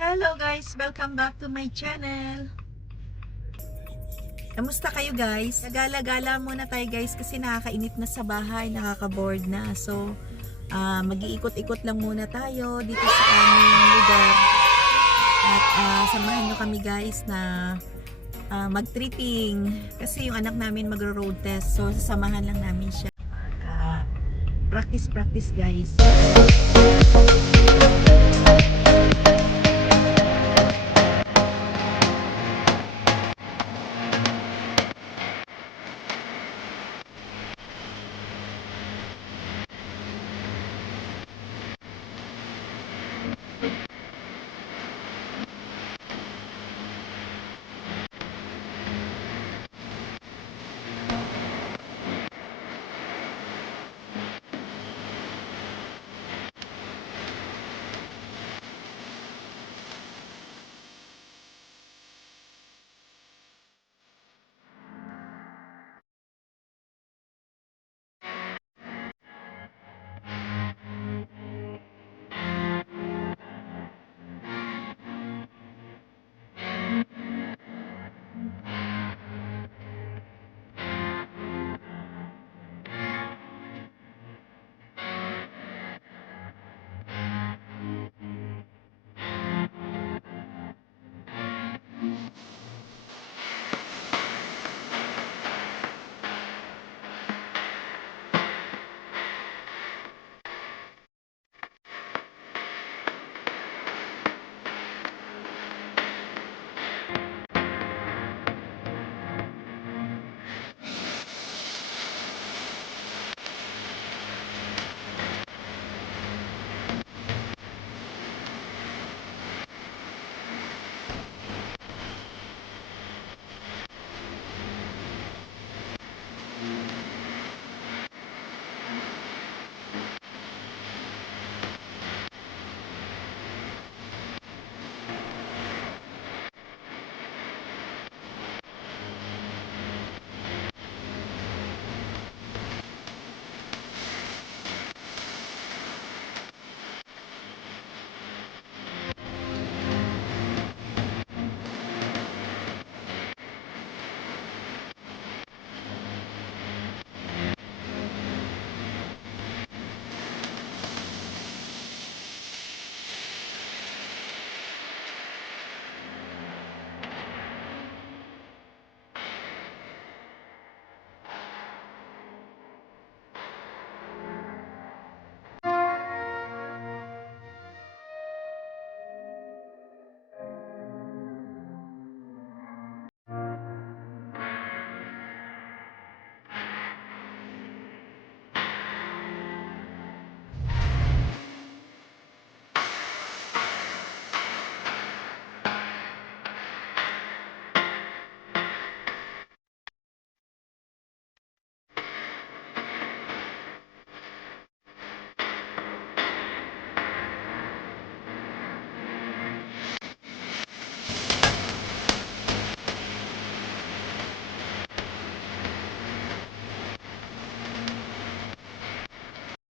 Hello guys! Welcome back to my channel. Kamusta kayo guys? Gala-gala muna tayo guys kasi nakakainit na sa bahay, nakaka-bored na. So, mag-iikot-ikot lang muna tayo dito sa aming lugar. At samahan nyo kami guys na mag-tripping. Kasi yung anak namin magro-road test. So, sasamahan lang namin siya. Practice guys.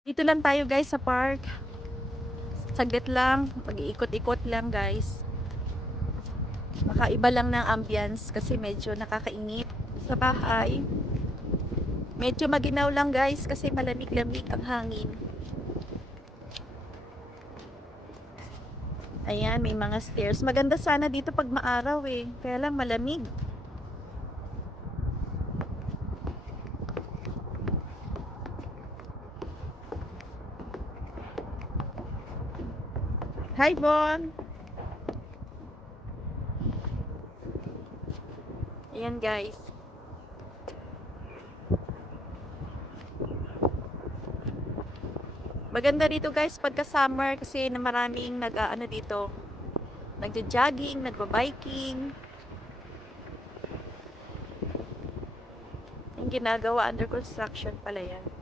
Dito lang tayo guys sa park. Saglit lang, mag-iikot-ikot lang guys. Makaiba lang ng ambience kasi medyo nakakainit sa bahay. Medyo maginaw lang guys kasi malamig-lamig ang hangin. Ayan, may mga stairs. Maganda sana dito pag maaraw eh. Kaya lang malamig. Hi Bon! Ayan guys. Maganda dito guys pagka summer kasi na maraming nag-aano dito. Nagja-jogging, nagba-biking. Yung ginagawa under construction pala yan.